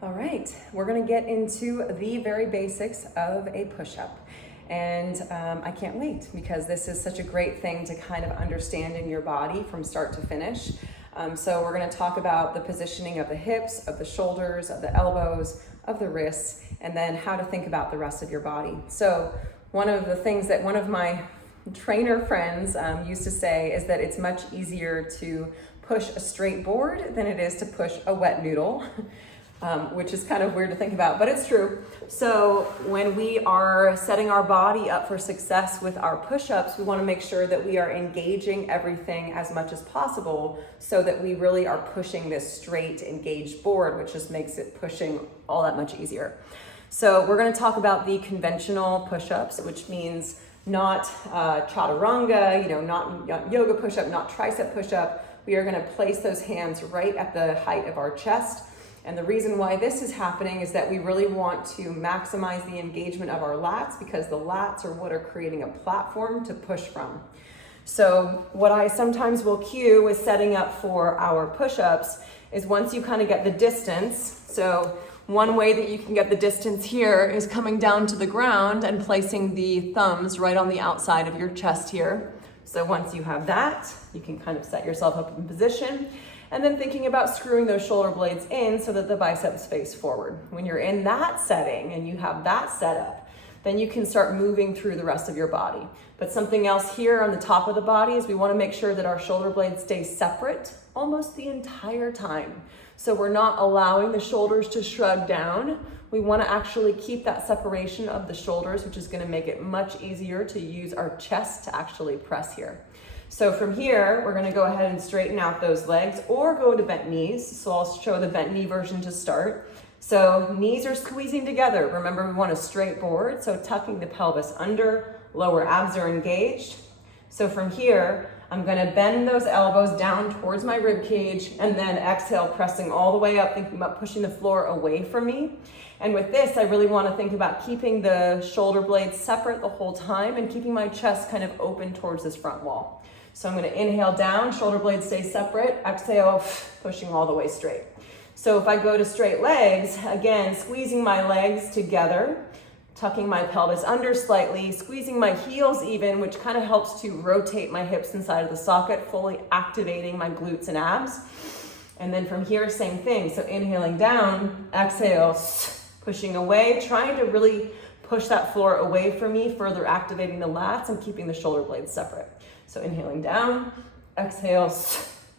All right, we're gonna get into the very basics of a push-up. And I can't wait because this is such a great thing to kind of understand in your body from start to finish. So we're gonna talk about the positioning of the hips, of the shoulders, of the elbows, of the wrists, and then how to think about the rest of your body. So one of the things that one of my trainer friends used to say is that it's much easier to push a straight board than it is to push a wet noodle. Which is kind of weird to think about, but it's true. So when we are setting our body up for success with our push-ups, we want to make sure that we are engaging everything as much as possible so that we really are pushing this straight, engaged board, which just makes it pushing all that much easier. So we're going to talk about the conventional push-ups, which means not chaturanga, not yoga push-up, not tricep push-up. We are going to place those hands right at the height of our chest. And the reason why this is happening is that we really want to maximize the engagement of our lats because the lats are what are creating a platform to push from. So what I sometimes will cue with setting up for our push-ups is once you kind of get the distance. So one way that you can get the distance here is coming down to the ground and placing the thumbs right on the outside of your chest here. So once you have that, you can kind of set yourself up in position. And then thinking about screwing those shoulder blades in so that the biceps face forward. When you're in that setting and you have that set up, then you can start moving through the rest of your body. But something else here on the top of the body is we want to make sure that our shoulder blades stay separate almost the entire time. So we're not allowing the shoulders to shrug down. We want to actually keep that separation of the shoulders, which is going to make it much easier to use our chest to actually press here. So from here, we're gonna go ahead and straighten out those legs or go to bent knees. So I'll show the bent knee version to start. So knees are squeezing together. Remember, we want a straight board. So tucking the pelvis under, lower abs are engaged. So from here, I'm gonna bend those elbows down towards my rib cage and then exhale, pressing all the way up, thinking about pushing the floor away from me. And with this, I really wanna think about keeping the shoulder blades separate the whole time and keeping my chest kind of open towards this front wall. So I'm gonna inhale down, shoulder blades stay separate, exhale, pushing all the way straight. So if I go to straight legs, again, squeezing my legs together, tucking my pelvis under slightly, squeezing my heels even, which kind of helps to rotate my hips inside of the socket, fully activating my glutes and abs. And then from here, same thing. So inhaling down, exhale, pushing away, trying to really push that floor away from me, further activating the lats and keeping the shoulder blades separate. So inhaling down, exhale,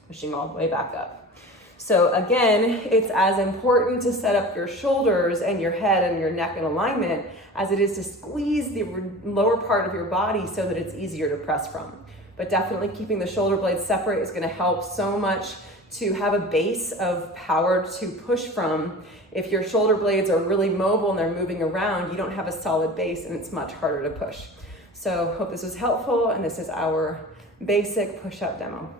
pushing all the way back up. So again, it's as important to set up your shoulders and your head and your neck in alignment as it is to squeeze the lower part of your body so that it's easier to press from. But definitely keeping the shoulder blades separate is going to help so much to have a base of power to push from. If your shoulder blades are really mobile and they're moving around, you don't have a solid base and it's much harder to push. So hope this was helpful, and this is our basic push-up demo.